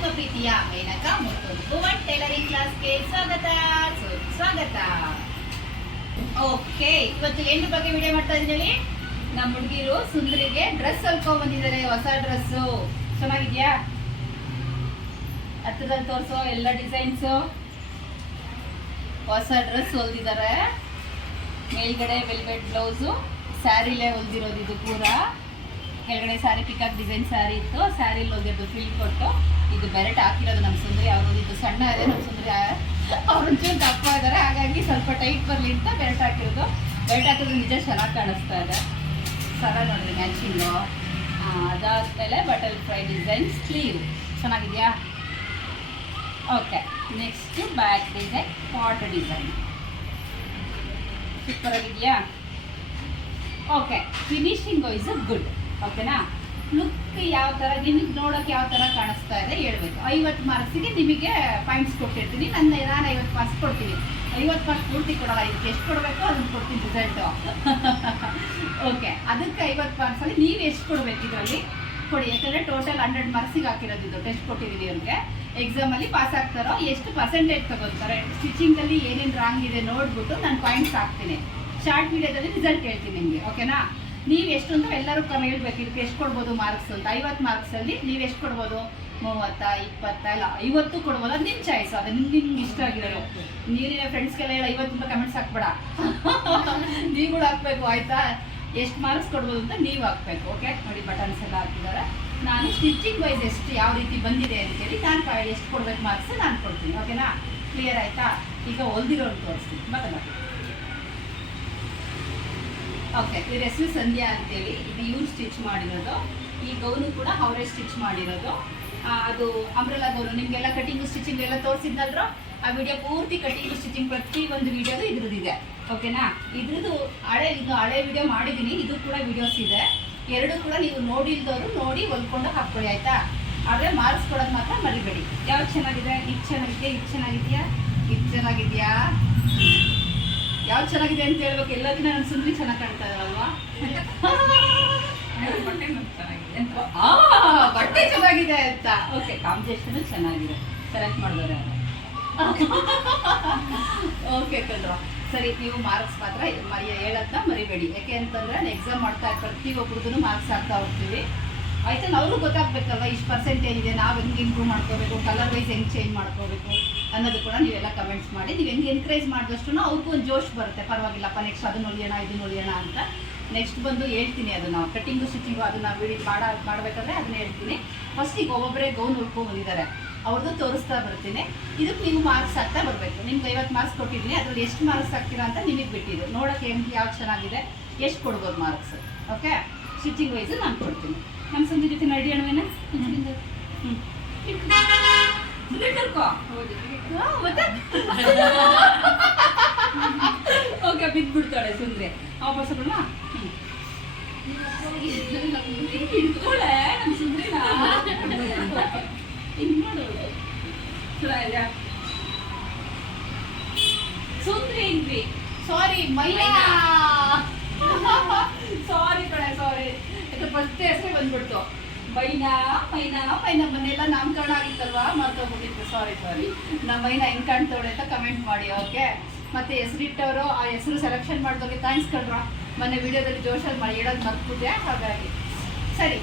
ನಿಮ್ಮ ಪ್ರೀತಿಯ ಮೇನಕ ಮತ್ತು. ಭುವನ್ ಟೈಲರಿಂಗ್ ಕ್ಲಾಸ್ಗೆ ಸ್ವಾಗತ. ಸ್ವಾಗತ. ಓಕೆ, ಇವತ್ತು ಏನು ಬಗ್ಗೆ ವಿಡಿಯೋ ಮಾಡ್ತಾ ಇದ್ದೀನಿ ನಮ್ಮ ಹುಡುಗಿರು ಸುಂದರಿಗೆ ಡ್ರೆಸ್ ಹೊಲ್ಕೊಂಡ್ ಬಂದಿದ್ದಾರೆ, ಹೊಸ ಡ್ರೆಸ್ಸು. ಚೆನ್ನಾಗಿದ್ಯಾ? ಹತ್ತಿರದಲ್ಲಿ ತೋರಿಸೋ, ಎಲ್ಲ ಡಿಸೈನ್ಸು. ಹೊಸ ಡ್ರೆಸ್ ಹೊಲ್ದಿದ್ದಾರೆ. ಮೇಲ್ಗಡೆ ವೆಲ್ವೆಟ್ ಬ್ಲೌಸು. ಸ್ಯಾರಿಲೇ ಹೊಲ್ದಿರೋದು ಇದು ಪೂರ. ಕೆಳಗಡೆ ಸ್ಯಾರಿ ಪಿಕಾಕ್ ಡಿಸೈನ್ ಸ್ಯಾರಿ ಇತ್ತು. ಸ್ಯಾರಿಲಿ ಹೋಗಿದ್ದು ಫಿಲ್ ಕೊಟ್ಟು. ಇದು ಬೆರೆಟ್ ಹಾಕಿರೋದು ನಮ್ಮ ಸುಂದರಿ, ಅವ್ರದ್ದು ಇದು ಸಣ್ಣ ಇದೆ ನಮ್ಮ ಸುಂದರಿ ಅವ್ರೊಂಚೂರು ದಪ್ಪ ಇದ್ದಾರೆ ಹಾಗಾಗಿ ಸ್ವಲ್ಪ ಟೈಟ್ ಬರಲಿ ಅಂತ ಬೆರೆಟ್ ಹಾಕಿರೋದು. ಬೆರೆಟ್ ಹಾಕಿದ್ರೆ ನಿಜ ಚೆನ್ನಾಗಿ ಕಾಣಿಸ್ತಾ ಇದೆ. ಸರ ನೋಡ್ರಿ, ಮ್ಯಾಚಿಂಗು. ಅದಾದಮೇಲೆ ಬಟಲ್ ಫ್ರೈ ಡಿಸೈನ್ ಸ್ಲೀವ್ ಚೆನ್ನಾಗಿದೆಯಾ? Okay, next back design, pot design. Super ಆಗಿದೆಯಾ ಓಕೆ, ಫಿನಿಶಿಂಗ್ ಇಸ್ ಗುಡ್. ಓಕೆನಾ? ಲುಕ್ ಯಾವ ಥರ ನಿಮಗೆ ನೋಡೋಕೆ ಯಾವ ಥರ ಕಾಣಿಸ್ತಾ ಇದೆ ಹೇಳ್ಬೇಕು. ಐವತ್ತು ಮಾರ್ಕ್ಸಿಗೆ ನಿಮಗೆ ಪಾಯಿಂಟ್ಸ್ ಕೊಟ್ಟಿರ್ತೀನಿ. ನನ್ನ ನಾನು ಐವತ್ತು ಮಾರ್ಕ್ಸ್ ಕೊಡ್ತೀನಿ. ಐವತ್ತು ಮಾರ್ಕ್ಸ್ ಪೂರ್ತಿ ಕೊಡೋಲ್ಲ. ಇದಕ್ಕೆ ಎಷ್ಟು ಕೊಡಬೇಕು? ಅದನ್ನು ಕೊಡ್ತೀನಿ ರಿಸಲ್ಟು ಓಕೆ ಅದಕ್ಕೆ ಐವತ್ತು ಮಾರ್ಕ್ಸಲ್ಲಿ ನೀವು ಎಷ್ಟು ಕೊಡಬೇಕು ಇದರಲ್ಲಿ? ಕೊಡಿ. ಯಾಕಂದರೆ ಟೋಟಲ್ ಹಂಡ್ರೆಡ್ ಮಾರ್ಕ್ಸಿಗೆ ಹಾಕಿರೋದು ಇದು. ಟೆಸ್ಟ್ ಕೊಟ್ಟಿದ್ದೀನಿ ಅವ್ರಿಗೆ. ಎಕ್ಸಾಮಲ್ಲಿ ಪಾಸ್ ಆಗ್ತಾರೋ, ಎಷ್ಟು ಪರ್ಸೆಂಟೇಜ್ ತಗೋತಾರೆ ಸ್ಟಿಚಿಂಗಲ್ಲಿ ಏನೇನು ರಾಂಗ್ ಇದೆ ನೋಡ್ಬಿಟ್ಟು ನಾನು ಪಾಯಿಂಟ್ಸ್ ಹಾಕ್ತೀನಿ. ಶಾರ್ಟ್ ವಿಡಿಯೋದಲ್ಲಿ ರಿಸಲ್ಟ್ ಹೇಳ್ತೀನಿ ನಿಮಗೆ. ಓಕೆನಾ ನೀವು ಎಷ್ಟು ಅಂತ ಎಲ್ಲರೂ ಕಮ್ಮಿ ಹೇಳ್ಬೇಕು. ಇದಕ್ಕೆ ಎಷ್ಟು ಕೊಡ್ಬೋದು ಮಾರ್ಕ್ಸ್ ಅಂತ. ಐವತ್ತು ಮಾರ್ಕ್ಸಲ್ಲಿ ನೀವು ಎಷ್ಟು ಕೊಡ್ಬೋದು? ಮೂವತ್ತ, ಇಪ್ಪತ್ತ, ಇಲ್ಲ, ಐವತ್ತು ಕೊಡ್ಬೋದು? ಅದು ನಿಮ್ಮ ಚಾಯ್ಸ್ ಅದು ನಿಮ್ಗೆ ನಿಮ್ಗೆ ಇಷ್ಟ ಆಗಿರೋದು ನೀರಿನ ಫ್ರೆಂಡ್ಸ್ಗೆಲ್ಲ ಹೇಳಿ, ಐವತ್ತು ಅಂತ ಕಮೆಂಟ್ಸ್ ಹಾಕ್ಬೇಡ. ನೀವುಗಳು ಹಾಕ್ಬೇಕು, ಆಯಿತಾ? ಎಷ್ಟು ಮಾರ್ಕ್ಸ್ ಕೊಡ್ಬೋದು ಅಂತ ನೀವು ಹಾಕ್ಬೇಕು ಓಕೆ ನೋಡಿ ಬಟನ್ಸ್ ಎಲ್ಲ ಹಾಕಿದ್ದಾರೆ. ನಾನು ಸ್ಟಿಚಿಂಗ್ ವೈಸ್ ಎಷ್ಟು ಯಾವ ರೀತಿ ಬಂದಿದೆ ಅಂತೇಳಿ ನಾನು ಕ- ಎಷ್ಟು ಕೊಡ್ಬೇಕು ಮಾರ್ಕ್ಸ್ ನಾನು ಕೊಡ್ತೀನಿ ಓಕೆನಾ ಕ್ಲಿಯರ್ ಆಯಿತಾ? ಈಗ ಹೊಲ್ದಿರೋರು ತೋರಿಸ್ತೀನಿ. ಮತ್ತೆ ಓಕೆ ಇವ್ರ ಹೆಸರು ಸಂಧ್ಯಾ ಅಂತೇಳಿ. ಇದು ಇವ್ರು ಸ್ಟಿಚ್ ಮಾಡಿರೋದು. ಈ ಗೌನು ಕೂಡ ಅವರೇ ಸ್ಟಿಚ್ ಮಾಡಿರೋದು. ಅದು ಅಂಬ್ರೆಲಾ ಗೌನು. ನಿಮಗೆಲ್ಲ ಕಟಿಂಗು ಸ್ಟಿಚಿಂಗ್ ಎಲ್ಲ ತೋರಿಸಿದ್ನಲ್ರೋ? ಆ ವಿಡಿಯೋ ಪೂರ್ತಿ ಕಟಿಂಗ್ ಸ್ಟಿಚಿಂಗ್ ಪ್ರತಿ ಒಂದು ವಿಡಿಯೋದು ಇದ್ರದ್ದಿದೆ. ಓಕೆನಾ ಇದ್ರದ್ದು ಹಳೆ, ಇದು ಹಳೆ ವಿಡಿಯೋ ಮಾಡಿದ್ದೀನಿ ಇದು ಕೂಡ ವಿಡಿಯೋಸ್ ಇದೆ. ಎರಡು ಕೂಡ ನೀವು ನೋಡಿಲ್ದವರು ನೋಡಿ ಹೊಲ್ಕೊಂಡು ಹಾಕ್ಕೊಳ್ಳಿ, ಆಯ್ತಾ? ಆದರೆ ಮಾರ್ಕ್ಸ್ ಕೊಡೋದು ಮಾತ್ರ ಮರಿಬೇಡಿ. ಯಾವ್ದು ಚೆನ್ನಾಗಿದೆ? ಇದು ಚೆನ್ನಾಗಿದೆಯಾ? ಇದು ಚೆನ್ನಾಗಿದೆಯಾ? ಇದು ಚೆನ್ನಾಗಿದೆಯಾ? ಯಾವ್ದು ಚೆನ್ನಾಗಿದೆ ಅಂತ ಹೇಳ್ಬೇಕು. ದಿನ ನನ್ನ ಸುಂದರಿ ಚೆನ್ನಾಗಿ ಕಾಣ್ತಾ ಇದ್ದಾರಲ್ವಾ ಬಟ್ಟೆ ಚೆನ್ನಾಗಿದೆ ಅಂತ. ಓಕೆ ಕಾಂಬಿನೇಷನ್ ಚೆನ್ನಾಗಿದೆ ಸೆಲೆಕ್ಟ್ ಮಾಡಿದ್ದಾರೆ ಓಕೆ ಕಲ್ರ ಸರಿ ನೀವು ಮಾರ್ಕ್ಸ್ ಮಾತ್ರ ಮರಿಯ ಹೇಳತ್ತ ಮರಿಬೇಡಿ. ಯಾಕೆ ಅಂತಂದ್ರೆ ಎಕ್ಸಾಮ್ ಮಾಡ್ತಾ ಪ್ರತಿಯೊಬ್ಬರದ್ದು ಮಾರ್ಕ್ಸ್ ಹಾಕ್ತಾ ಹೋಗ್ತೀವಿ. ಆಯ್ತಾ ಅವ್ರು ಗೊತ್ತಾಗ್ಬೇಕಲ್ವ ಇಷ್ಟು ಪರ್ಸೆಂಟೇಜ್ ಇದೆ ನಾವು ಹೆಂಗೆ ಇಂಪ್ರೂವ್ ಮಾಡ್ಕೋಬೇಕು ಕಲರ್ ವೈಸ್ ಹೆಂಗೆ ಚೇಂಜ್ ಮಾಡ್ಕೋಬೇಕು ಅನ್ನೋದು ಕೂಡ ನೀವೆಲ್ಲ ಕಮೆಂಟ್ಸ್ ಮಾಡಿ, ನೀವು ಹೆಂಗೆ ಎನ್ಕರೇಜ್ ಮಾಡಿದಷ್ಟು ಅವ್ರಿಗೂ ಒಂದು ಜೋಶ್ ಬರುತ್ತೆ. ಪರವಾಗಿಲ್ಲಪ್ಪ ನೆಕ್ಸ್ಟ್ ಅದನ್ನ ಉಳಿಯೋಣ ಇದನ್ನ ಉಳಿಯೋಣ ಅಂತ. ನೆಕ್ಸ್ಟ್ ಬಂದು ಹೇಳ್ತೀನಿ ಅದನ್ನ ನಾವು ಕಟ್ಟಿಂಗು ಸ್ಟಿಚಿಂಗು ಅದನ್ನ ವಿಡಿ ಮಾಡ, ಮಾಡಬೇಕಾದ್ರೆ ಅದನ್ನ ಹೇಳ್ತೀನಿ. ಫಸ್ಟಿಗೆ ಒಬ್ಬೊಬ್ಬರೇ ಗೌನ್ ಉಳ್ಕೊಂಡು ಬಂದಿದ್ದಾರೆ. ಅವ್ರದ್ದು ತೋರಿಸ್ತಾ ಬರ್ತೀನಿ. ಇದಕ್ಕೆ ನೀವು ಮಾರ್ಕ್ಸ್ ಹಾಕ್ತಾ ಬರಬೇಕು. ನಿಮ್ಗೆ ಐವತ್ತು ಮಾರ್ಕ್ಸ್ ಕೊಟ್ಟಿದ್ದೀನಿ, ಅದ್ರಲ್ಲಿ ಎಷ್ಟು ಮಾರ್ಕ್ಸ್ ಹಾಕ್ತೀರಾ ಅಂತ ನಿಮಗೆ ಬಿಟ್ಟಿದ್ದು. ನೋಡೋಕ್ಕೆ ಹೆಂಗೆ, ಯಾವ್ದು ಚೆನ್ನಾಗಿದೆ, ಎಷ್ಟು ಕೊಡ್ಬೋದು ಮಾರ್ಕ್ಸ್ ಓಕೆ ಸ್ಟಿಚಿಂಗ್ ವೈಸು ನಾನು ಕೊಡ್ತೀನಿ. ನಮ್ಮ ಸಂಜೆ ಜೊತೆ ನಡಿ ಮತ್ತೆ ಓಕೆ ಬಿದ್ಬಿಡ್ತಾಳೆ ಸುಂದ್ರೆ. ವಾಪಸ್ ಬಿಡೋಣ ಹಿಡ್ಕೊಳೆ ನಮ್ಮ ಸುಂದ್ರಿನ. ಹಿಂಗ್ ಚೆನ್ನಾಗಿದ್ಯಾ ಸುಂದ್ರಿ ಇದ್ವಿ. ಸಾರಿ ಮೈನಾ. ಸಾರಿ ಕಡೆ ಸಾರಿ ಫಸ್ಟ್ ಹೆಸರೇ ಬಂದ್ಬಿಡ್ತು. ಮೈನಾ ಮೈನಾ ಮೈನಾ, ಮನೆಯೆಲ್ಲ ನಾಮಕರಣ ಆಗಿತ್ತಲ್ವಾ? ಮರ್ತೋಗ್ಬಿಟ್ಟಿತ್ತು ಸಾರಿ ಸಾರಿ ನಮ್ಮ ಮೈನಾ ಹೆಂಗ್ ಕಾಣ್ತವಳೆ ಅಂತ ಕಮೆಂಟ್ ಮಾಡಿ ಓಕೆ ಮತ್ತೆ ಹೆಸರಿಟ್ಟವರು ಆ ಹೆಸರು ಸೆಲೆಕ್ಷನ್ ಮಾಡಿದವ್ರಿಗೆ ಥ್ಯಾಂಕ್ಸ್ ಕಳ್ರ ಮೊನ್ನೆ ವಿಡಿಯೋದಲ್ಲಿ ಜೋಶಲ್ಲಿ ಮಾಡಿ ಹೇಳೋದು ಮರ್ತಿದ್ದೆ ಹಾಗಾಗಿ. ಸರಿ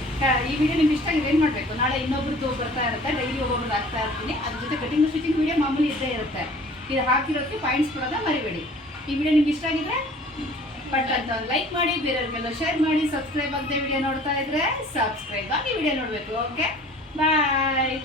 ಈ ವಿಡಿಯೋ ನಿಮ್ಗೆ ಇಷ್ಟ ಏನು ಮಾಡಬೇಕು? ನಾಳೆ ಇನ್ನೊಬ್ರದ್ದು ಬರ್ತಾ ಇರುತ್ತೆ ಡೈಲಿ ಒಬ್ಬೊಬ್ರದ್ದು ಆಗ್ತಾ ಇರ್ತೀನಿ. ಅದ್ರ ಜೊತೆ ಕಟಿಂಗ್ ಸ್ಟಿಚಿಂಗ್ ವಿಡಿಯೋ ಮಾಮೂಲಿ ಇದ್ದೇ ಇರುತ್ತೆ. ಇದು ಹಾಕಿರೋದಕ್ಕೆ ಪಾಯಿಂಟ್ಸ್ ಕೊಡೋದ ಮರಿಬೇಡಿ. ಈ ವಿಡಿಯೋ ನಿಮ್ಗೆ ಇಷ್ಟ ಆಗಿದ್ರೆ ಬಟ್ ಅಂತ ಒಂದು ಲೈಕ್ ಮಾಡಿ, ಬೇರೆಯವ್ರಿಗೆಲ್ಲ ಶೇರ್ ಮಾಡಿ ಸಬ್ಸ್ಕ್ರೈಬ್ ಆಗದೆ ವಿಡಿಯೋ ನೋಡ್ತಾ ಇದ್ರೆ ಸಬ್ಸ್ಕ್ರೈಬ್ ಆಗಿ ವಿಡಿಯೋ ನೋಡಬೇಕು ಓಕೆ ಬಾಯ್